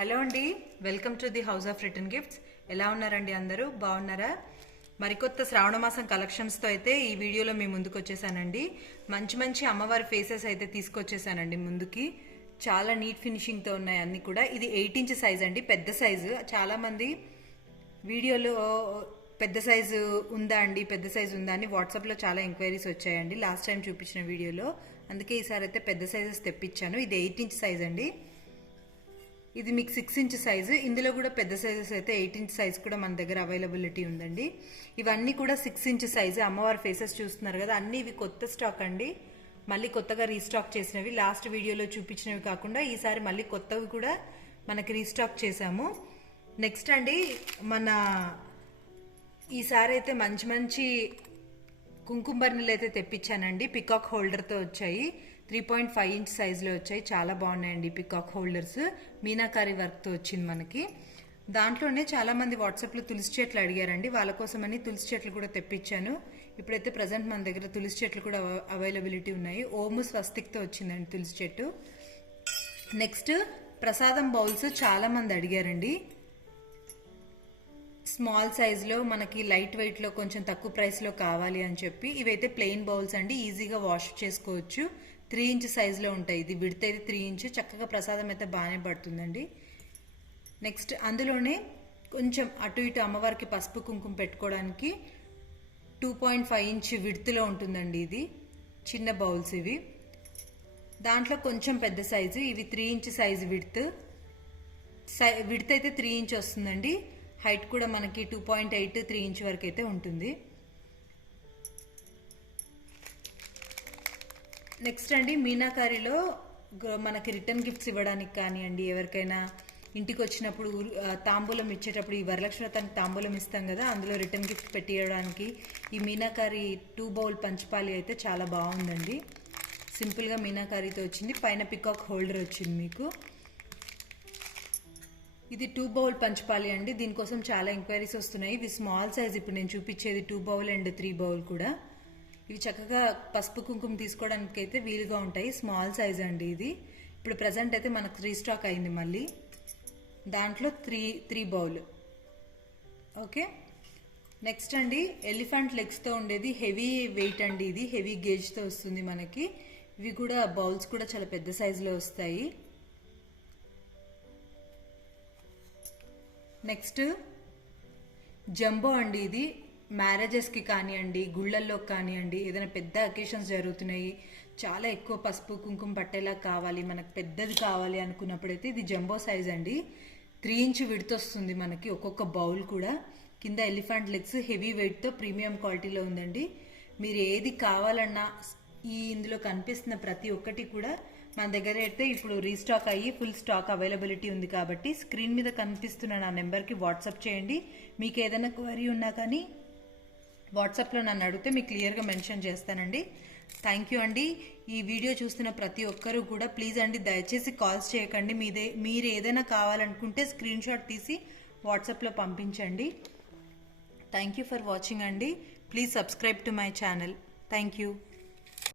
Hello అండి, welcome to the house of return gifts. ఎలా ఉన్నారండి? అందరూ బాగున్నారా? మరికొత్త శ్రావణ మాసం కలెక్షన్స్తో అయితే ఈ వీడియోలో మీ ముందుకు వచ్చేసానండి. మంచి మంచి అమ్మవారి ఫేసెస్ అయితే తీసుకొచ్చేసానండి ముందుకి. చాలా నీట్ ఫినిషింగ్తో ఉన్నాయి అన్నీ కూడా. ఇది 8 ఇంచ్ సైజ్ అండి, పెద్ద సైజు. చాలామంది వీడియోలో పెద్ద సైజు ఉందా అండి, పెద్ద సైజు ఉందా అని వాట్సాప్లో చాలా ఎంక్వైరీస్ వచ్చాయండి లాస్ట్ టైం చూపించిన వీడియోలో. అందుకే ఈసారి అయితే పెద్ద సైజెస్ తెప్పించాను. ఇది 8 ఇంచ్ సైజ్ అండి. ఇది మీకు 6 ఇంచ్ సైజు. ఇందులో కూడా పెద్ద సైజెస్ అయితే 8 ఇంచ్ సైజ్ కూడా మన దగ్గర అవైలబిలిటీ ఉందండి. ఇవన్నీ కూడా 6 ఇంచ్ సైజు. అమ్మవారి ఫేసెస్ చూస్తున్నారు కదా, అన్నీ ఇవి కొత్త స్టాక్ అండి. మళ్ళీ కొత్తగా రీస్టాక్ చేసినవి. లాస్ట్ వీడియోలో చూపించినవి కాకుండా ఈసారి మళ్ళీ కొత్తవి కూడా మనకి రీస్టాక్ చేసాము. నెక్స్ట్ అండి, మన ఈసారి అయితే మంచి మంచి కుంకుమ బర్నీలు అయితే తెప్పించానండి. పికాక్ హోల్డర్తో వచ్చాయి. 3.5 ఇంచ్ సైజులో వచ్చాయి. చాలా బాగున్నాయండి పికాక్ హోల్డర్స్. మీనాకారి వర్క్తో వచ్చింది మనకి. దాంట్లోనే చాలామంది వాట్సాప్లో తులసి చెట్లు అడిగారండి. వాళ్ళ కోసమని తులసి చెట్లు కూడా తెప్పించాను. ఇప్పుడైతే ప్రజెంట్ మన దగ్గర తులసి చెట్లు కూడా అవైలబిలిటీ ఉన్నాయి. ఓము స్వస్తిక్తో వచ్చిందండి తులసి చెట్టు. నెక్స్ట్ ప్రసాదం బౌల్స్ చాలామంది అడిగారండి. స్మాల్ సైజులో మనకి లైట్ వెయిట్లో కొంచెం తక్కువ ప్రైస్లో కావాలి అని చెప్పి ఇవైతే ప్లెయిన్ బౌల్స్ అండి. ఈజీగా వాష్ చేసుకోవచ్చు. 3 ఇంచ్ సైజులో ఉంటాయి. ఇది విడత అయితే 3 ఇంచ్. చక్కగా ప్రసాదం అయితే బాగానే పడుతుందండి. నెక్స్ట్ అందులోనే కొంచెం అటు ఇటు అమ్మవారికి పసుపు కుంకుమ పెట్టుకోవడానికి 2.5 ఇంచ్ విడతలో ఉంటుందండి. ఇది చిన్న బౌల్స్ ఇవి. దాంట్లో కొంచెం పెద్ద సైజు ఇవి 3 ఇంచ్ సైజు విడత అయితే 3 ఇంచ్ వస్తుందండి. హైట్ కూడా మనకి 2.8 3 ఇంచ్ వరకు అయితే ఉంటుంది. నెక్స్ట్ అండి, మీనాకారిలో మనకి రిటర్న్ గిఫ్ట్స్ ఇవ్వడానికి కానివ్వండి, ఎవరికైనా ఇంటికి వచ్చినప్పుడు తాంబూలం ఇచ్చేటప్పుడు ఈ వరలక్ష్మి వ్రతానికి తాంబూలం ఇస్తాం కదా, అందులో రిటర్న్ గిఫ్ట్ పెట్టియడానికి ఈ మీనాకారి 2 బౌల్ పంచపాలి అయితే చాలా బాగుందండి. సింపుల్గా మీనాకారితో వచ్చింది. పైన పికాక్ హోల్డర్ వచ్చింది మీకు. ఇది 2 బౌల్ పంచపాలి అండి. దీనికోసం చాలా ఎంక్వైరీస్ వస్తున్నాయి. ఇవి స్మాల్ సైజ్. ఇప్పుడు నేను చూపించేది 2 బౌల్ అండ్ 3 బౌల్ కూడా. ఇవి చక్కగా పసుపు కుంకుమ తీసుకోవడానికి అయితే వీలుగా ఉంటాయి. స్మాల్ సైజ్ అండి ఇది. ఇప్పుడు ప్రజెంట్ అయితే మనకు రీస్టాక్ అయింది మళ్ళీ. దాంట్లో 3 బౌల్. ఓకే. నెక్స్ట్ అండి, ఎలిఫెంట్ లెగ్స్తో ఉండేది హెవీ వెయిట్ అండి. ఇది హెవీ గేజ్తో వస్తుంది మనకి. ఇవి కూడా బౌల్స్ కూడా చాలా పెద్ద సైజులో వస్తాయి. నెక్స్ట్ జంబో అండి. ఇది మ్యారేజెస్కి కానివ్వండి, గుళ్ళల్లో కానివ్వండి, ఏదైనా పెద్ద అకేషన్స్ జరుగుతున్నాయి, చాలా ఎక్కువ పసుపు కుంకుమ పట్టేలా కావాలి, మనకు పెద్దది కావాలి అనుకున్నప్పుడైతే ఇది జంబో సైజ్ అండి. 3 ఇంచ్ విడత వస్తుంది మనకి ఒక్కొక్క బౌల్ కూడా. కింద ఎలిఫెంట్ లెగ్స్ హెవీ వెయిట్తో ప్రీమియం క్వాలిటీలో ఉందండి. మీరు ఏది కావాలన్నా ఇందులో కనిపిస్తున్న ప్రతి ఒక్కటి కూడా మన దగ్గర అయితే ఇప్పుడు రీస్టాక్ అయ్యి ఫుల్ స్టాక్ అవైలబిలిటీ ఉంది. కాబట్టి స్క్రీన్ మీద కనిపిస్తున్న నా నెంబర్కి వాట్సాప్ చేయండి. మీకు ఏదైనా క్వరీ ఉన్నా కానీ వాట్సాప్లో నన్ను అడిగితే మీకు క్లియర్గా మెన్షన్ చేస్తానండి. థ్యాంక్ యూ అండి. ఈ వీడియో చూస్తున్న ప్రతి ఒక్కరూ కూడా ప్లీజ్ అండి దయచేసి కాల్స్ చేయకండి. మీరు ఏదైనా కావాలనుకుంటే స్క్రీన్ షాట్ తీసి వాట్సాప్లో పంపించండి. థ్యాంక్ యూ ఫర్ వాచింగ్ అండి. Please subscribe to my channel. Thank you.